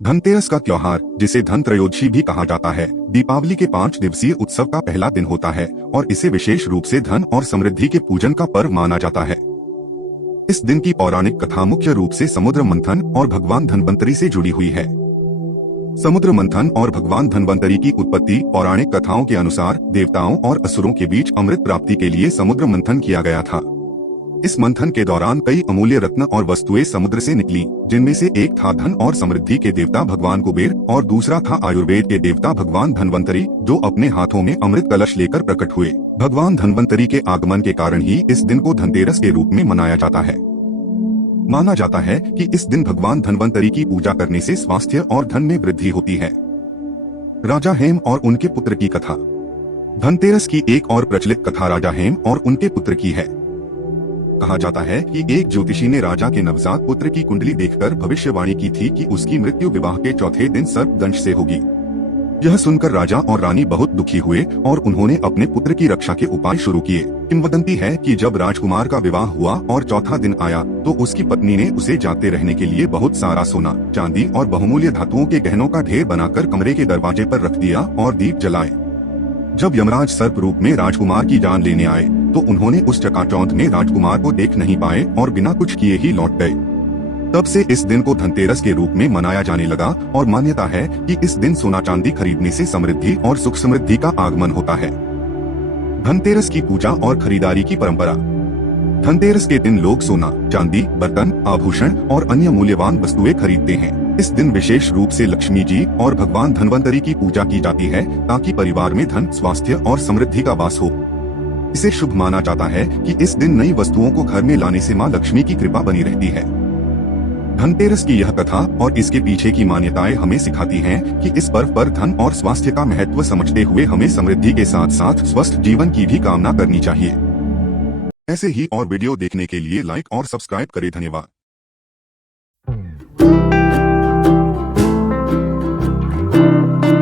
धनतेरस का त्योहार, जिसे धन त्रयोदशी भी कहा जाता है, दीपावली के 5 दिवसीय उत्सव का पहला दिन होता है और इसे विशेष रूप से धन और समृद्धि के पूजन का पर्व माना जाता है। इस दिन की पौराणिक कथा मुख्य रूप से समुद्र मंथन और भगवान धन्वंतरी से जुड़ी हुई है। समुद्र मंथन और भगवान धन्वंतरी की उत्पत्ति पौराणिक कथाओं के अनुसार देवताओं और असुरों के बीच अमृत प्राप्ति के लिए समुद्र मंथन किया गया था। इस मंथन के दौरान कई अमूल्य रत्न और वस्तुएं समुद्र से निकली, जिनमें से एक था धन और समृद्धि के देवता भगवान कुबेर और दूसरा था आयुर्वेद के देवता भगवान धन्वंतरी, जो अपने हाथों में अमृत कलश लेकर प्रकट हुए। भगवान धन्वंतरी के आगमन के कारण ही इस दिन को धनतेरस के रूप में मनाया जाता है। माना जाता है कि इस दिन भगवान धन्वंतरी की पूजा करने से स्वास्थ्य और धन में वृद्धि होती है। राजा हेम और उनके पुत्र की कथा। धनतेरस की एक और प्रचलित कथा राजा हेम और उनके पुत्र की है। कहा जाता है कि एक ज्योतिषी ने राजा के नवजात पुत्र की कुंडली देखकर भविष्यवाणी की थी कि उसकी मृत्यु विवाह के चौथे दिन सर्पदंश से होगी। यह सुनकर राजा और रानी बहुत दुखी हुए और उन्होंने अपने पुत्र की रक्षा के उपाय शुरू किए। किंवदंती है कि जब राजकुमार का विवाह हुआ और चौथा दिन आया तो उसकी पत्नी ने उसे जाते रहने के लिए बहुत सारा सोना, चांदी और बहुमूल्य धातुओं के गहनों का ढेर बनाकर कमरे के दरवाजे पर रख दिया और दीप जलाए। जब यमराज सर्प रूप में राजकुमार की जान लेने आए तो उन्होंने उस चकाचौंध में राजकुमार को देख नहीं पाए और बिना कुछ किए ही लौट गए। तब से इस दिन को धनतेरस के रूप में मनाया जाने लगा और मान्यता है कि इस दिन सोना चांदी खरीदने से समृद्धि और सुख समृद्धि का आगमन होता है। धनतेरस की पूजा और खरीदारी की परंपरा। धनतेरस के दिन लोग सोना, चांदी, बर्तन, आभूषण और अन्य मूल्यवान वस्तुएं खरीदते हैं। इस दिन विशेष रूप से लक्ष्मी जी और भगवान धन्वंतरी की पूजा की जाती है ताकि परिवार में धन, स्वास्थ्य और समृद्धि का वास हो। इसे शुभ माना जाता है कि इस दिन नई वस्तुओं को घर में लाने से मां लक्ष्मी की कृपा बनी रहती है। धनतेरस की यह कथा और इसके पीछे की मान्यताएं हमें सिखाती हैं कि इस पर्व पर धन और स्वास्थ्य का महत्व समझते हुए हमें समृद्धि के साथ साथ स्वस्थ जीवन की भी कामना करनी चाहिए। ऐसे ही और वीडियो देखने के लिए लाइक और सब्सक्राइब करें। धन्यवाद।